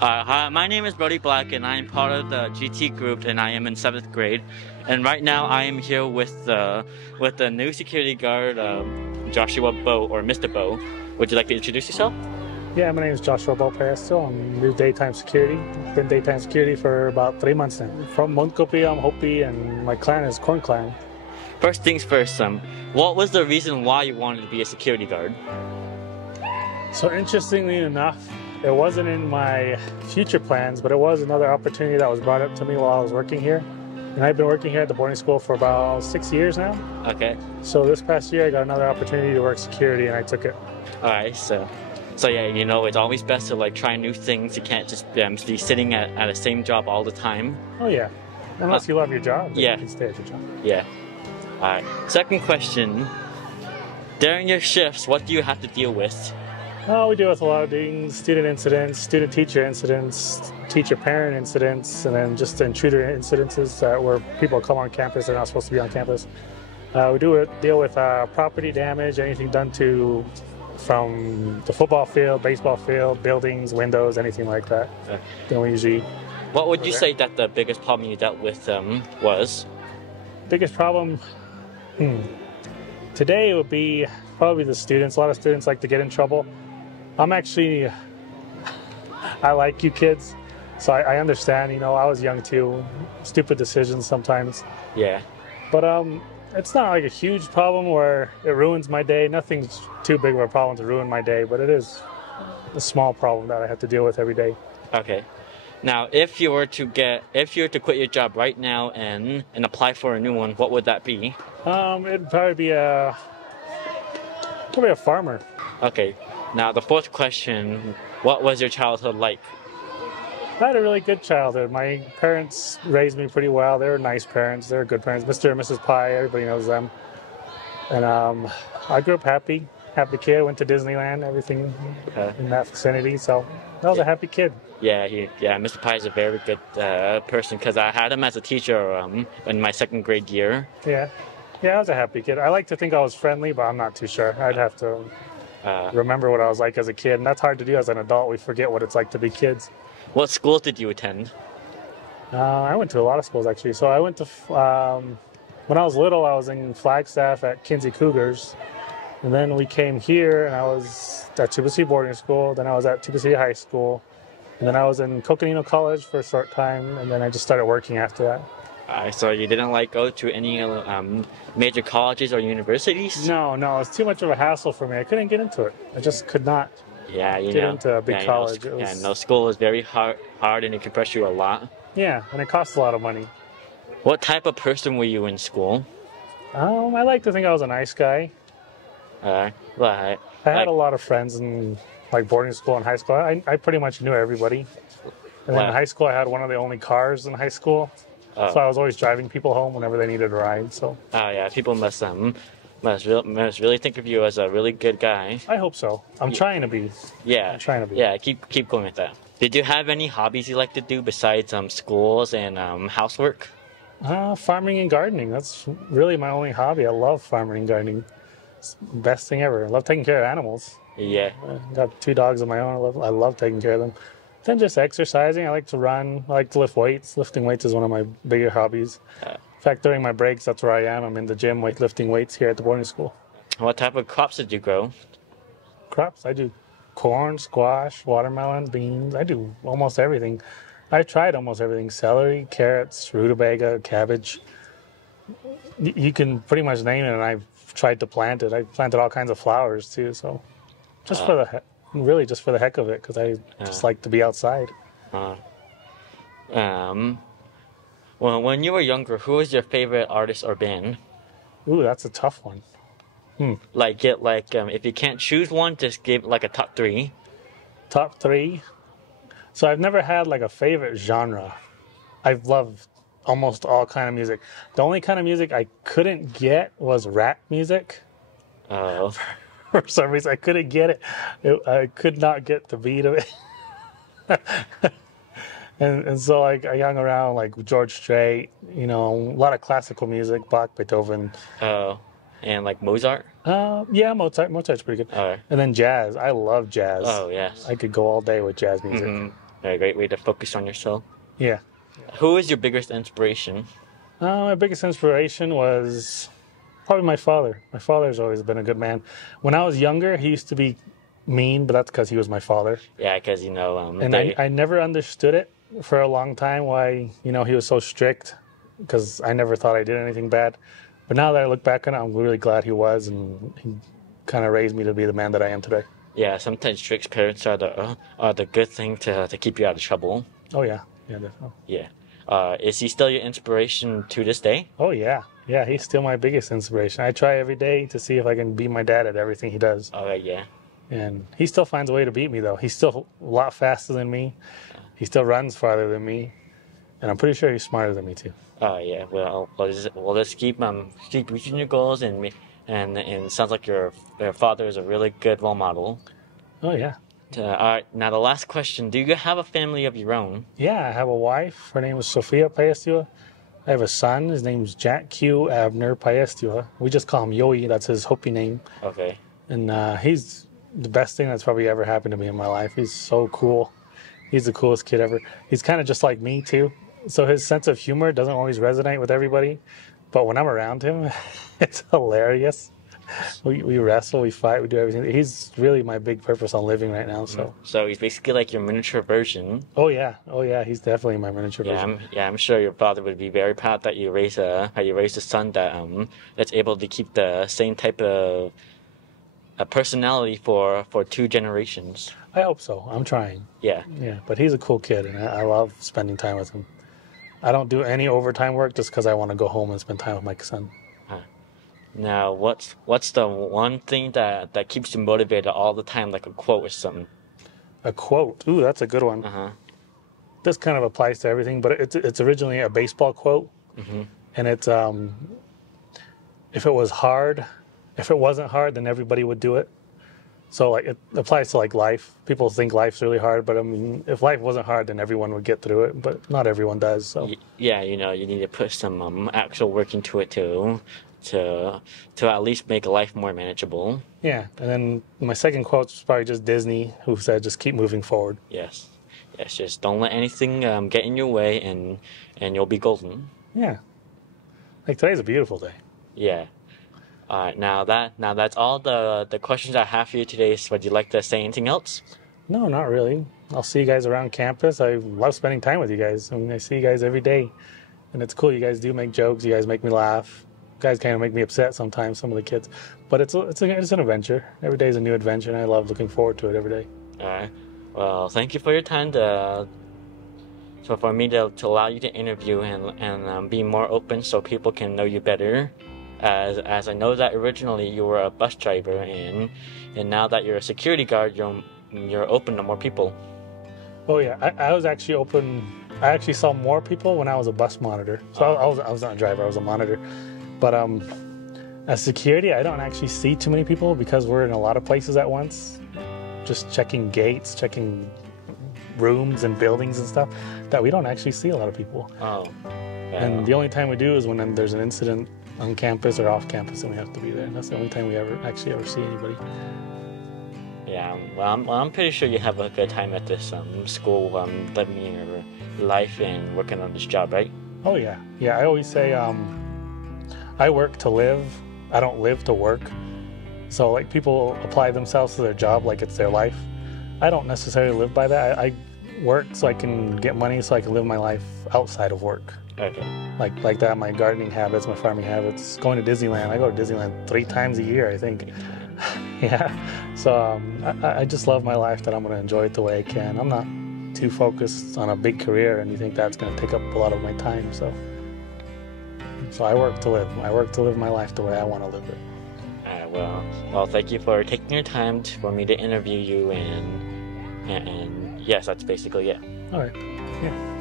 Hi, my name is Brody Black, and I am part of the GT group, and I am in 7th grade. And right now, I am here with the new security guard, Joshua Beau, or Mr. Beau. Would you like to introduce yourself? Yeah, my name is Joshua Beau. I'm new daytime security. Been daytime security for about 3 months now. From Montkopi, I'm Hopi, and my clan is Corn Clan. First things first, what was the reason why you wanted to be a security guard? So interestingly enough, it wasn't in my future plans, but it was another opportunity that was brought up to me while I was working here. And I've been working here at the boarding school for about 6 years now. Okay. So this past year, I got another opportunity to work security, and I took it. All right, so yeah, you know, it's always best to like try new things. You can't just be sitting at the same job all the time. Oh yeah, unless you love your job, then yeah, you can stay at your job. Yeah. All right. Second question: during your shifts, what do you have to deal with? Oh, we deal with a lot of things: student incidents, student-teacher incidents, teacher-parent incidents, and then just intruder incidences where people come on campus they're not supposed to be on campus. We deal with property damage, anything done from the football field, baseball field, buildings, windows, anything like that. Okay. Then we usually. What would you say that the biggest problem you dealt with was? Biggest problem? Today it would be probably the students. A lot of students like to get in trouble. I like you kids, so I understand. You know, I was young too. Stupid decisions sometimes. Yeah. But it's not like a huge problem where it ruins my day. Nothing's too big of a problem to ruin my day, but it is a small problem that I have to deal with every day. Okay. Now, if you were to quit your job right now and apply for a new one, what would that be? It'd probably be a farmer. Okay. Now, the fourth question: what was your childhood like? I had a really good childhood. My parents raised me pretty well. They were nice parents. They were good parents. Mr. and Mrs. Pye, everybody knows them. And I grew up happy kid. Went to Disneyland, everything in that vicinity. So I was a happy kid. Yeah, Mr. Pye is a very good person because I had him as a teacher in my 2nd grade year. Yeah, I was a happy kid. I like to think I was friendly, but I'm not too sure. I'd have to remember what I was like as a kid, and that's hard to do as an adult. We forget what it's like to be kids. What schools did you attend? I went to a lot of schools, actually. So I went to, when I was little, I was in Flagstaff at Kinsey Cougars. And then we came here, and I was at Tuba boarding school. Then I was at Tuba High School. And then I was in Coconino College for a short time. And then I just started working after that. So you didn't go to any major colleges or universities? No, it's too much of a hassle for me. I couldn't get into it. I just could not. Yeah, get into a big college. School is very hard and it can pressure you a lot. Yeah, and it costs a lot of money. What type of person were you in school? I like to think I was a nice guy. I had a lot of friends in boarding school and high school. I pretty much knew everybody. And then in high school, I had one of the only cars in high school. So I was always driving people home whenever they needed a ride. So. Oh yeah, people must really think of you as a really good guy. I hope so. I'm trying to be. Yeah. I'm trying to be. Yeah, keep going with that. Did you have any hobbies you like to do besides schools and housework? Farming and gardening. That's really my only hobby. I love farming and gardening. It's the best thing ever. I love taking care of animals. Yeah. I got 2 dogs of my own. I love taking care of them. Then just exercising. I like to run. I like to lift weights. Lifting weights is one of my bigger hobbies. In fact, during my breaks, that's where I am. I'm in the gym lifting weights here at the boarding school. What type of crops did you grow? Crops? I do corn, squash, watermelon, beans. I do almost everything. I tried almost everything. Celery, carrots, rutabaga, cabbage. You can pretty much name it, and I've tried to plant it. I planted all kinds of flowers, too. So just for the heck of it, because I just like to be outside. Well, when you were younger, who was your favorite artist or band? Ooh, that's a tough one. If you can't choose one, just give a top 3. Top 3? So I've never had a favorite genre. I've loved almost all kind of music. The only kind of music I couldn't get was rap music. Oh. For some reason, I couldn't get it. I could not get the beat of it. And so I hung around George Strait, a lot of classical music, Bach, Beethoven. Oh, and Mozart? Yeah, Mozart's pretty good. All right. And then jazz. I love jazz. Oh, yes. I could go all day with jazz music. A great way to focus on yourself. Yeah. Who is your biggest inspiration? My biggest inspiration was probably my father. My father's always been a good man. When I was younger, he used to be mean, but that's because he was my father. Yeah, because And I never understood it for a long time why he was so strict, because I never thought I did anything bad. But now that I look back on it, I'm really glad he was, and he kind of raised me to be the man that I am today. Yeah, sometimes strict parents are the good thing to keep you out of trouble. Oh yeah, definitely. Yeah. Is he still your inspiration to this day? Oh yeah, he's still my biggest inspiration. I try every day to see if I can beat my dad at everything he does. All right, yeah. And he still finds a way to beat me, though. He's still a lot faster than me. He still runs farther than me. And I'm pretty sure he's smarter than me, too. Oh, yeah. Well, let's keep reaching your goals, and it sounds like your father is a really good role model. Oh, yeah. All right, now the last question. Do you have a family of your own? Yeah, I have a wife. Her name is Sofia Paestua. I have a son. His name's Jack Q. Abner Paestua. We just call him Yoi. That's his Hopi name. Okay. And he's the best thing that's probably ever happened to me in my life. He's so cool. He's the coolest kid ever. He's kind of just like me, too. So his sense of humor doesn't always resonate with everybody. But when I'm around him, it's hilarious. We wrestle, we fight, we do everything. He's really my big purpose on living right now. So he's basically like your miniature version. Oh yeah, he's definitely my miniature version. I'm sure your father would be very proud that you raised a son that's able to keep the same type of a personality for 2 generations. I hope so. I'm trying. Yeah. But he's a cool kid, and I love spending time with him. I don't do any overtime work just because I want to go home and spend time with my son. Now, what's the one thing that keeps you motivated all the time, like a quote or something? A quote? Ooh, that's a good one. This kind of applies to everything, but it's originally a baseball quote, and it's if it wasn't hard, then everybody would do it. So like it applies to like life. People think life's really hard, but I mean, if life wasn't hard, then everyone would get through it. But not everyone does. So yeah, you need to put some actual work into it to at least make life more manageable. Yeah, and then my second quote was probably just Disney, who said, "Just keep moving forward." Yes, just don't let anything get in your way, and you'll be golden. Yeah, like today's a beautiful day. Yeah. All right, now that's all the questions I have for you today. So would you like to say anything else? No, not really. I'll see you guys around campus. I love spending time with you guys. I mean, I see you guys every day, and it's cool. You guys do make jokes. You guys make me laugh. You guys kind of make me upset sometimes, some of the kids. But it's an adventure. Every day is a new adventure, and I love looking forward to it every day. All right. Well, thank you for your time for me to allow you to interview and be more open so people can know you better. As I know that originally you were a bus driver, and now that you're a security guard, you're open to more people. Oh yeah, I was actually open. I actually saw more people when I was a bus monitor. So I was not a driver, I was a monitor. But as security, I don't actually see too many people because we're in a lot of places at once, just checking gates, checking rooms and buildings and stuff, that we don't actually see a lot of people. Oh. And the only time we do is when there's an incident on campus or off campus, and we have to be there. And that's the only time we ever see anybody. Yeah, well, I'm pretty sure you have a good time at this school, living your life and working on this job, right? Oh yeah. I always say I work to live. I don't live to work. So like people apply themselves to their job like it's their life. I don't necessarily live by that. I work so I can get money so I can live my life outside of work. Okay. Like that, my gardening habits, my farming habits, going to Disneyland. I go to Disneyland 3 times a year, I think. Yeah. So I just love my life, that I'm going to enjoy it the way I can. I'm not too focused on a big career, and you think that's going to take up a lot of my time. So I work to live. I work to live my life the way I want to live it. Well, thank you for taking your time for me to interview you, and yes, that's basically it. All right. Yeah.